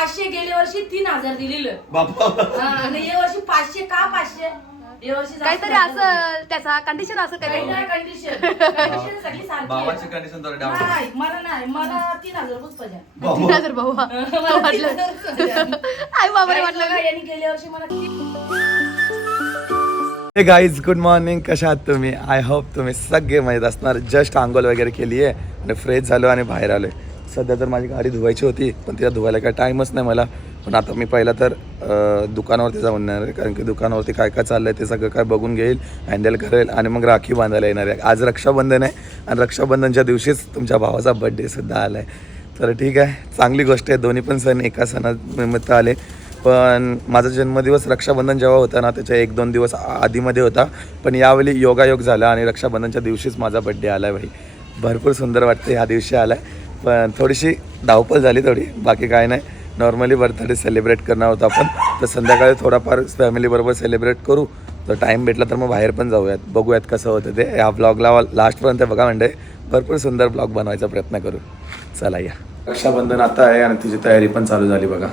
500 गेल्या वर्षी 3000 दिलेलं बाबा आणि या वर्षी 500 का 500 या वर्षी काहीतरी असं त्याचा कंडिशन असं काही कंडिशन सगळी सारखी बाबाची कंडिशन तर डाऊन नाही मला 3000 रुपये पाहिजे 3000 भाऊ वाटलं आई बाबाने वाटलं यांनी गेल्या वर्षी मला हे गाईज गुड मॉर्निंग, कशा आहात तुम्ही? आय होप तुम्ही सगळे मजेत असणार. जस्ट आंघोळ वगैरे केली आहे आणि फ्रेश झालो आणि बाहेर आलो आहे. सध्या तर माझी गाडी धुवायची होती पण तिला धुवायला काय टाईमच नाही मला. पण आता मी पहिला तर दुकानावरती जाऊन येणार आहे, कारण की दुकानावरती काय काय चाललं आहे ते सगळं काय बघून घेईल, हँडल करेल आणि मग राखी बांधायला येणार आहे. आज रक्षाबंधन आहे आणि रक्षाबंधनच्या दिवशीच तुमच्या भावाचा बड्डेसुद्धा आला आहे. तर ठीक आहे, चांगली गोष्ट आहे. दोन्ही पण सण एका सणानिमित्त आले. पण माझा जन्मदिवस रक्षाबंधन जेव्हा होता ना त्याच्या 1-2 दिवस आधीमध्ये होता, पण यावेळी योगायोग झाला आणि रक्षाबंधनच्या दिवशीच माझा बड्डे आला आहे. भाई भरपूर सुंदर वाटतं ह्या दिवशी आला आहे. पण थोडीशी धावपळ झाली थोडी, बाकी काय नाही. नॉर्मली बर्थडे सेलिब्रेट करणार होता आपण, तर संध्याकाळी थोडाफार फॅमिलीबरोबर सेलिब्रेट करू. तर टाईम भेटला तर मग बाहेर पण जाऊयात, बघूयात कसं होतं ते. ह्या ब्लॉगला लास्टपर्यंत बघा, म्हणजे भरपूर सुंदर ब्लॉग बनवायचा प्रयत्न करू. चला या. रक्षाबंधन आता आहे आणि तिची तयारी पण चालू झाली बघा.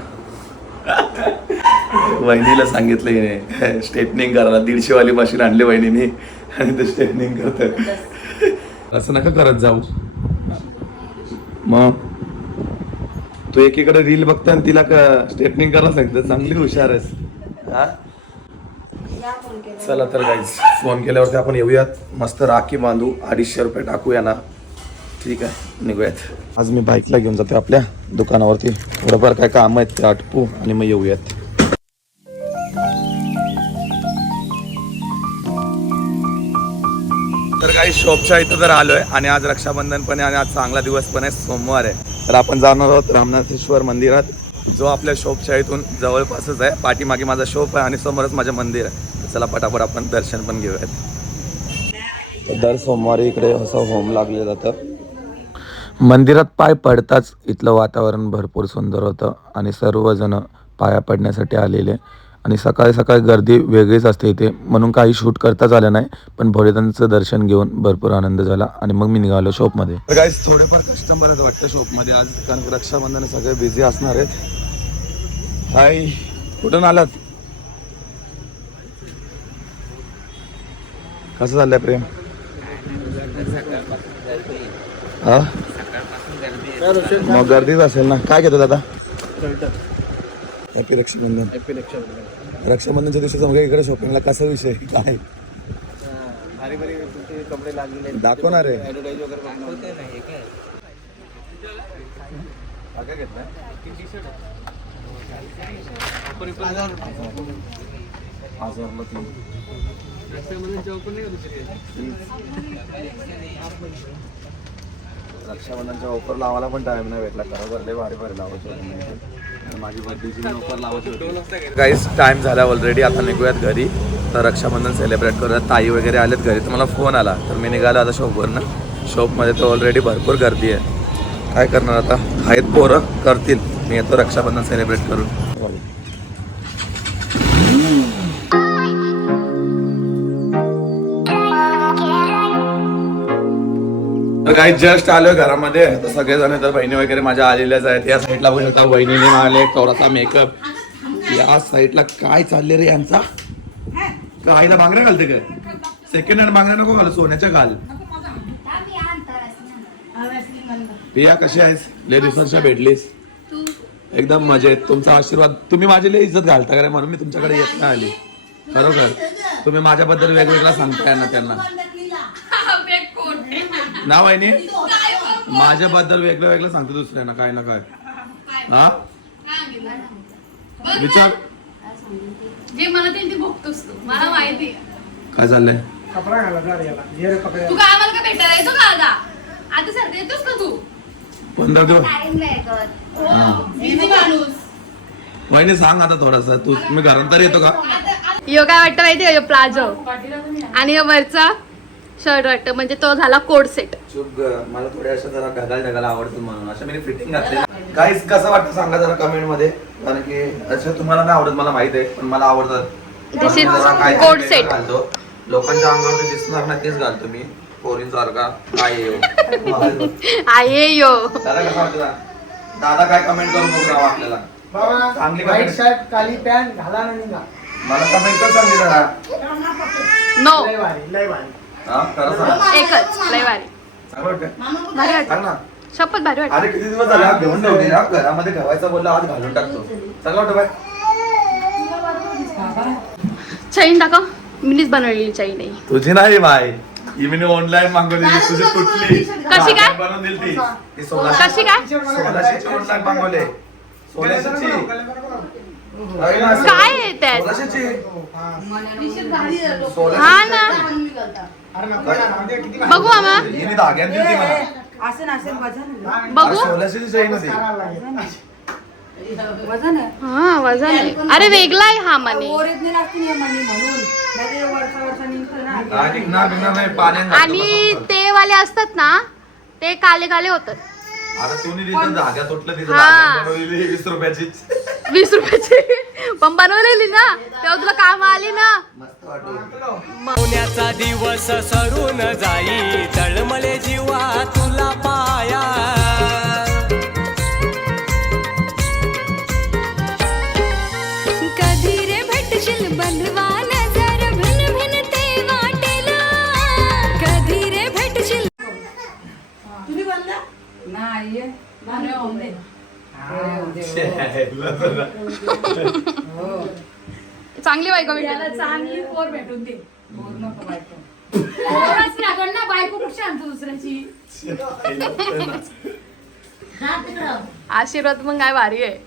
वहिनीला सांगितलं हिने स्ट्रेटनिंग करायला. 150 वाली मशीन आणली वहिनीने आणि ते स्ट्रेटनिंग करत. असं नका करत जाऊ. मग तू एकीकडे रील बघता आणि तिला स्ट्रेटनिंग करायला सांगतं. चांगली हुशार आहेस. हा चला तर गाईज, फोन केल्यावरती आपण येऊयात. मस्त राखी बांधू, 250 रुपये टाकूया ना. ठीक आहे, निघूयात. आज मी बाईकला घेऊन जातो आपल्या दुकानावरती. थोडंफार काय काम आहेत ते आटपू आणि मग येऊयात. तर काही शॉपच्या इथं तर आलोय आणि आज रक्षाबंधन पण आहे आणि आज चांगला दिवस पण आहे, सोमवार आहे. तर आपण जाणार आहोत रामनाथेश्वर मंदिरात, जो आपल्या शॉपच्या इथून जवळपासच आहे. पाठीमागे माझा शॉप आहे आणि समोरच माझं मंदिर आहे. तर चला पटापट आपण दर्शन पण घेऊयात. दर सोमवारी इकडे असं होम लागले जातं. मंदिरात पाय पडताच इथलं वातावरण भरपूर सुंदर होतं आणि सर्वजण पाया पडण्यासाठी आलेले. आणि सकाळी सकाळी गर्दी वेगळीच असते इथे, म्हणून काही शूट करताच आलं नाही. पण भोलेदांचं दर्शन घेऊन भरपूर आनंद झाला आणि मग मी निघालो शॉपमध्ये. तर गाईस थोडेफार कस्टमर आहेत वाटतं शॉपमध्ये आज, कारण रक्षाबंधन सगळे बिझी असणार आहेत. हाय, कुठून आलात? कसं चाललंय प्रेम? हा मग गर्दीच असेल ना. काय घेतो दादा? हॅपी रक्षाबंधन. रक्षाबंधनच्या दिवशी समजा इकडे शॉपिंगला कसा विषय काय दाखवणार आहे? रक्षाबंधनच्या ऑफर लावायला पण टाइम नाही भेटला. खरोखर लय भारी भारी लावायची. माझी बर्थडेची ऑफर लावायची होती. काहीच टाइम झाला ऑलरेडी. आता निघूयात घरी. तर रक्षाबंधन सेलिब्रेट करूयात. ताई वगैरे आलेत घरी, तर मला फोन आला तर मी निघालो आता शॉपवरनं. शॉपमध्ये तर ऑलरेडी भरपूर गर्दी आहे. काय करणार आता, आहेत पोरं करतील. मी येतो रक्षाबंधन सेलिब्रेट करून. तर काही जस्ट आलोय घरामध्ये. तर सगळेजण तर बहिणी वगैरे माझ्या आलेल्याच आहेत. या साईडला बघू शकता बहिणीने आले थोडासा मेकअप. या साईडला काय चालले रे यांचा? आईला बांगड्या घालते काय? सेकंड हँड बांगड्या नको घाल, सोन्याच्या घाल. पिया कशी आहेस? लय दिवसांच्या भेटलीस. एकदम मजेत. तुमचा आशीर्वाद. तुम्ही माझी लय इज्जत घालता का रे, म्हणून मी तुमच्याकडे येत नाही आली. खरोखर तुम्ही माझ्याबद्दल वेगवेगळा सांगताय ना त्यांना. ना वहिनी, माझ्याबद्दल वेगळं वेगळं सांगतो दुसऱ्यांना काय ना काय. हा विचार जे मला ते बघतोस तू, मला माहिती. काय चाललंय? तू काय आम्हाला का भेटायला येतो का आता? आता सध्या येतोस का तू? 15 दिवस माणूस. वहिनी सांग आता थोडासा. तू मी घरात तर येतो का? यो काय वाटतं माहिती, यो प्लाझो आणि यो वरचा शर्ट वाटतं, म्हणजे तो झाला कोड सेट. चुप, मला थोड्या अशा जरा ढगाल ढगाल आवडतात म्हणून अशा मी फिटिंग घातली. काहीच कसं वाटतं सांगा जरा कमेंट मध्ये, कारण की अच्छा तुम्हाला नाही आवडत मला माहित आहे, पण मला आवडतात. दिस इज कोड सेट. घालतो लोकांच्या अंगावरती दिसणार नाही तेच घालतो मी, पोरींसारखा. काय आहे यो दादा कसं वाटतं? दादा काय कमेंट करून बघू आपल्याला. चांगली व्हाईट पॅन्ट. शर्ट काली पॅन्ट घाला ना निघा. मला कमेंट कर सांगितलं जरा. नो लय भारी लय भारी. हा खरं सांग. एकच लय भारी चांगलं वाटतं? भारी सांग वाटत ना. शपथ भारी वाटत अरे किती दिवस झाले हा घेऊन ठेवली ना घरामध्ये ठेवायचा बोलला आज घालून टाकतो. चांगलं वाटतं बाय. चैन दाखव मीनीच बनवलेली चैन आहे तुझी नाही बाय ही मी ऑनलाईन मागवली तुझी तुटली. कशी काय? बनवून दिली ती कशी काय 1600ची ऑनलाईन मागवले. 1600ची काय आहे त्यात? 1600ची हा ना अरे नको ना, राहू दे, किती भारी. बघू आम्हा हिने धाग्यात दिली मला. असं नसेल वजन बघू 1600ची चैन होती. करावं लागेल. वजन आहे हा वजन आहे. अरे वेगळा आहे हा मनी ओरिजिनल असते ना मनी म्हणून नाही वरचा वरचा निघतो ना नाही, निघणार नाही पाण्यात आणि ते वाले असतात ना ते काले काले होतात. आता तुम्ही तिथं धागा तुटलं तिथं हा. धाग्यात बनवलेली 20 रुपयाची 20 रुपयाची पण बनवलेली ना तेव्हा तुला काम आली ना. मस्त वाटलं. पुण्याचा दिवस सरून जाई तळमळे जीवा तुला पाया कधी रे भेटशील बंधवा नजर भिन भिन ते वाटेला कधी रे भेटशील तुम्ही बनला नाही बनव चांगली बायको त्याला भेटेल. चांगली पोर भेटून दे बायको कुठची आमची दुसऱ्याची आशीर्वाद मग काय भारी आहे.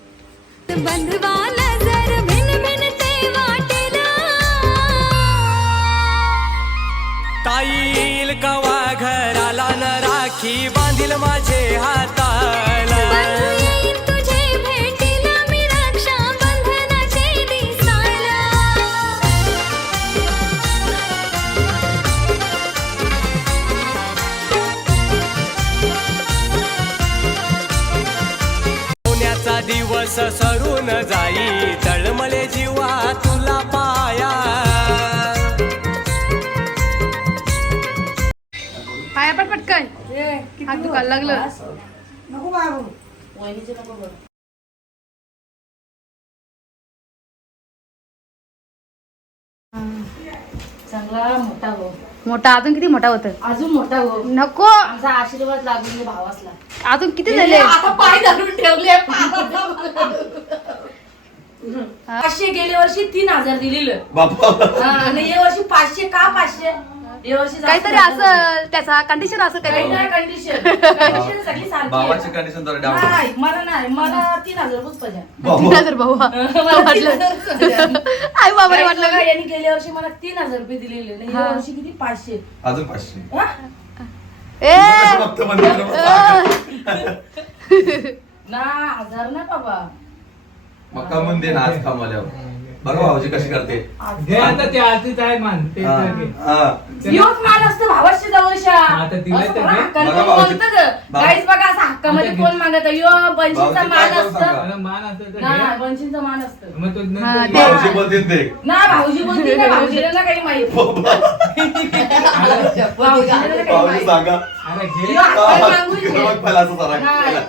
बंधवा नजर भिन भिन ते वाटेला ताई येईल कवा घराला न राखी बांधील माझे हाताला बंधू येईन तुझे भेटीला मी रक्षा बंधनाचे दिसायला पुण्याचा दिवस सरून जाई तळमळे जीवा तुला पाया पाया पट पटकन हात दुखायला लागलं. नको बाबू वहिनीचे नको बघ चांगला मोठा हो मोठा अजून किती मोठा होत अजून मोठा हो नको आमचा आशीर्वाद लागून दे भावासला अजून किती झाले. आता पाय धरून ठेवले 500 गेल्या वर्षी 3000 दिलेलं बापा हा, आणि या वर्षी 500 का 500 या वर्षी जास्त काहीतरी झालं. असं त्याचा कंडिशन असं काही काही नाही कंडिशन सगळी सारखी बाबाची आहे. कंडिशन तर डाऊन. नाही मला 3000 रुपये पाहिजे तीन हजार भाऊ मला वाटलं आई बाबाने वाटलं वाटलं यांनी गेल्या वर्षी मला 3000 रुपये दिलेले आणि या वर्षी किती 500 अजून 500 हा? ए फक्त मंदिरात ना 1000 ना बाबा मग कमवून दे ना आज कमावल्यावर. बघा भाऊजी कशी करते. घे आता ते आरतीच आहे मान ते हा, घे. हा. योच मान असतं भावाशी जवळच्या आता दिलाय तर घे. बघा भाऊजी. गाईस बघा असं हक्कामध्ये कोण मागत यो बनशीचा भाऊजी मान काय करून असतं सांगा? अरे मान असेल तर ना घे. बनशीचा मान असतं मग तो हा, नंतर ते- भाऊजी बोलतील ते. ना भाऊजी बोलते ना भाऊजीला ना काही माहित भाऊजीला ना काही भाऊजी माहित सांगा. अरे घे. यो हक्कान मागून हा, जे. मग पहिला असं जरा नाही. केला.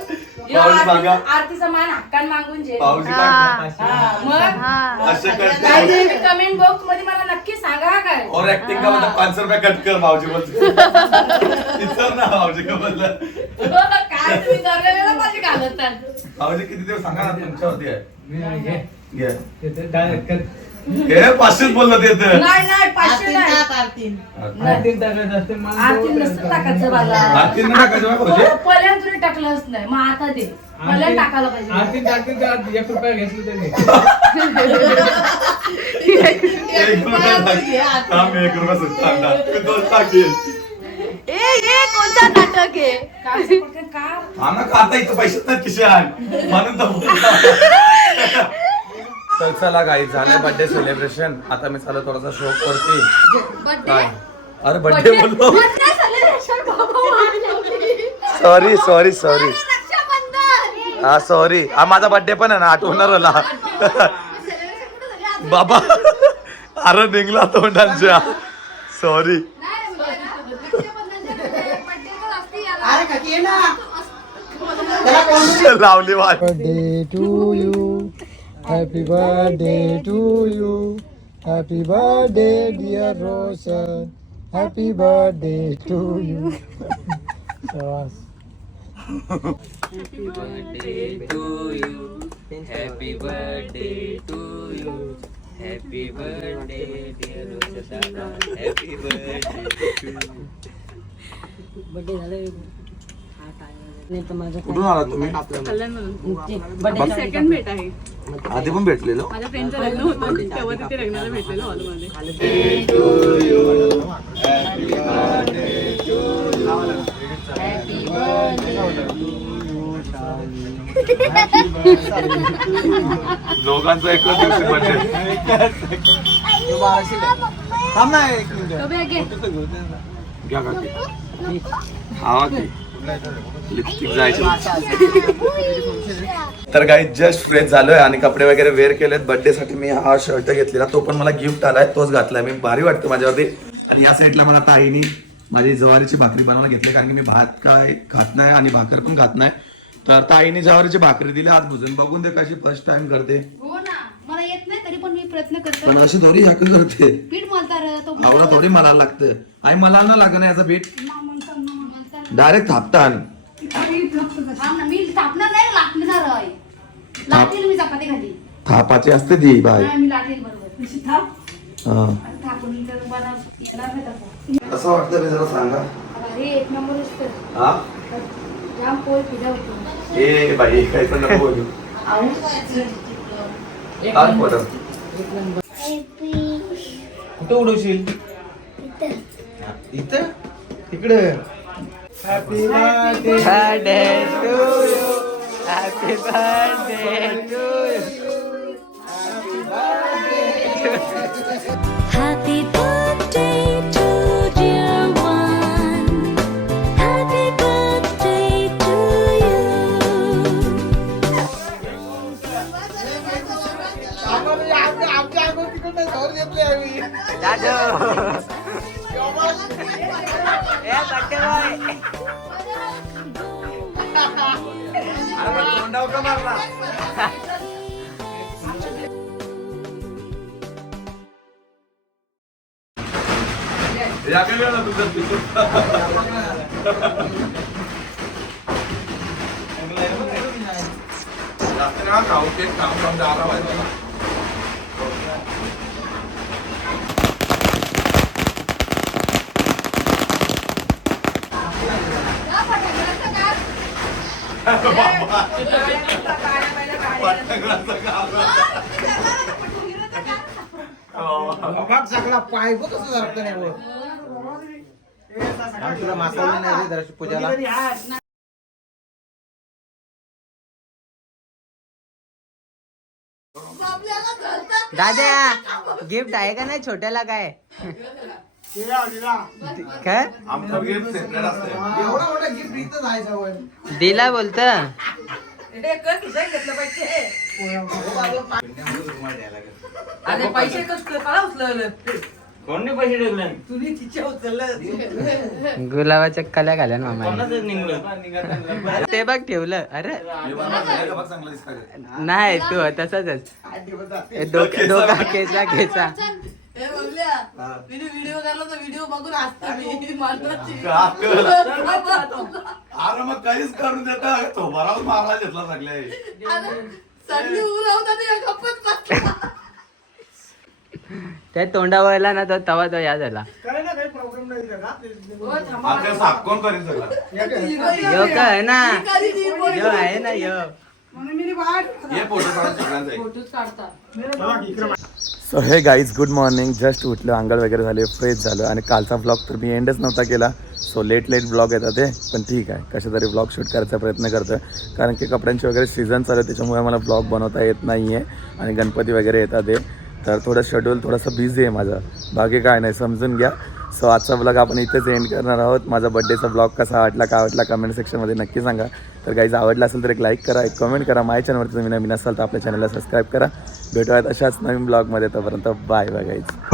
यो भाऊजी सांगा. आरतीचा मान हक्कान मागून जे भाऊजी हा. काय हा, मग हा असे करते. काही कमेंट बॉक्स मध्ये मला नक्की सांगा काय और एक्टिंग का मतलब 500 रुपये कट कर भाऊजी बोलते. विचार ना भाऊजी का बोललं. काय तुम्ही दरवेळेला माझी घालतात भाऊजी किती दिवस सांगा ना तुमच्यावरती आहे. घे. घे. ते तर direct कर. हे 500 बोललं ते तर. नाही 500 नाही आरतीन टाकायचं असते मान आरती जवळ नसतं करायचं. टाकायचं मला आरतीन नाही टाकायचं बा भाऊजी. पहिल्यांदा तुला टाकलंच नाही मग आता दे पहिल्यांदा टाकायला पाहिजे आरतीन टाकते तर आज 1 रुपया घेतली तर घे. 1 रुपया टाक. थांब, 1 रुपया सुद्धा टाक. तू दोन टाकेल. ए कोणता नाटक आहे. काय पटकन का हा ना का आता इथं पैसेच नाहीत खिशात. म्हणून तर बोलतो. तर चला गाई झालं बर्थडे सेलिब्रेशन. आता मी चालू थोडासा शोक करते. काय? अरे बर्थडे बोललो. सॉरी हा सॉरी हा माझा बर्थडे पण आहे ना आठवणार होला. बाबा अरे निघला तोंडांच्या. सॉरी लावली वाट. Birthday to you. Happy birthday to you. Happy birthday dear Roshan. Happy birthday to you. Happy birthday to you. Happy birthday to you. Happy birthday dear Roshan. Happy birthday to you. Birthday झाले नाही तर माझं कुठून आला तुम्ही? Birthday second भेट आहे आधी पण भेटलेलो. माझ्या फ्रेंडचं लग्न होतं तेव्हा तिथे लग्नाला भेटलेलो हॉलमध्ये. दोघांचा एकच दिवशी बर्थडे. थांब ना एक मिनिट. तो बॅग घे. घ्या काकी. खावा की. लिपस्टिक जायची. तर काही जस्ट फ्रेश झालोय आणि कपडे वगैरे वेअर केलेत. बर्थडे साठी मी हा शर्ट घेतलेला, तो पण मला गिफ्ट आलाय, तोच घातलाय मी. भारी वाटतं माझ्यावरती. आणि या साईडला मला ताईनी माझी ज्वारीची भाकरी बनवायला घेतली, कारण की मी भात काय खात नाही आणि भाकर पण खात नाही. तर ताईने ज्वारीची भाकरी दिली आज भुजून. बघून दे कशी फर्स्ट टाइम करते. हो ना, मला येत नाही तरी पण मी प्रयत्न करते. पण अशी थोडी ह्या करते. पीठ मळता रे तो. आवडा थोडी मला लागतं. आई मला ना लागणं याचा पीठ डायरेक्ट थापतान. मी थापणार नाही, लाटणार आहे. लाटेल मी चपाती खाली. थापाची असते ती बाई. मी लाटेल बरोबर. हा. थापून तर मला येणार नाही तसं. कसं वाटतं मी जरा सांगा. अरे एक नंबर असतं. हा जाम पोळ पिझ्झा होतो. ए बाई काय पण नको बोलू. आज बोला. कुठं उडवशील इथं तिकडे. Happy birthday to you. Happy birthday to you. Happy birthday to dear one. Happy birthday to you. आमच्या अंगो तिकडे घर घेतले आम्ही. दादू. ए बर्थडे बॉय. तोंडावर का मारला? या काय वेळा तुझं जास्त ना खाऊ ते काम समजा आला पाहिजे. सगळा पाय बघ कसं झालं नाही बोल. तुला मासावली नाही रे जराशी पूजाला. दादा गिफ्ट आहे का नाही छोट्याला काय काय आमचं गिफ्ट सेपरेट असते. एवढा मोठा गिफ्ट इथं जायचं वय. दिला बोलत अरे पैसे कसं कळा उचललं कोणी पैसे ठेवले तुम्ही तिच्या उचललं. गुलाबाच्या कल्या घाल्या ना मामा ते बघ ठेवलं. अरे चांगलं दिसतं. नाही तू तसाच दोघा खेचा खेचा. हे बघल्या व्हिडिओ करला तर व्हिडिओ बघून हसतो मी मारण्याची. अरे मग काहीच करून देता तो बराबर मारला घेतला सगळे. सगळी उरावतात या गप्पच बसल्या. त्या तोंडावरला ना तो तवा तो या झाला. आपल्या साप कोण करेल सगळं. यो का आहे ना यो आहे ना यो. हे फोटो काढून सगळ्यांचा. फोटोच काढतात. सो हे गाईज गुड मॉर्निंग. जस्ट उठलं, आंघोळ वगैरे झाले, फ्रेश झालं आणि कालचा ब्लॉग तर मी एंडच नव्हता केला. सो लेट ब्लॉग येतात ते पण ठीक आहे, कशा तरी ब्लॉग शूट करायचा प्रयत्न करतो कारण की कपड्यांची वगैरे सीझन चालू आहे त्याच्यामुळे मला ब्लॉग बनवता येत नाही आहे आणि गणपती वगैरे येतात ते तर थोडं शेड्यूल थोडंसं बिझी आहे माझं. बाकी काय नाही, समजून घ्या. सो आजचा ब्लॉग आपण इथेच एंड करणार आहोत. माझा बड्डेचा ब्लॉग कसा वाटला, काय वाटला कमेंट सेक्शनमध्ये नक्की सांगा. तर गाईज आवडला असेल तर एक लाईक करा, एक कमेंट करा. माझ्या चॅनलवरती तुम्ही नवीन असाल तर आपल्या चॅनलला सबस्क्राईब करा. भेटूयात अशाच नवीन ब्लॉगमध्ये. तोपर्यंत बाय बाय गाईज.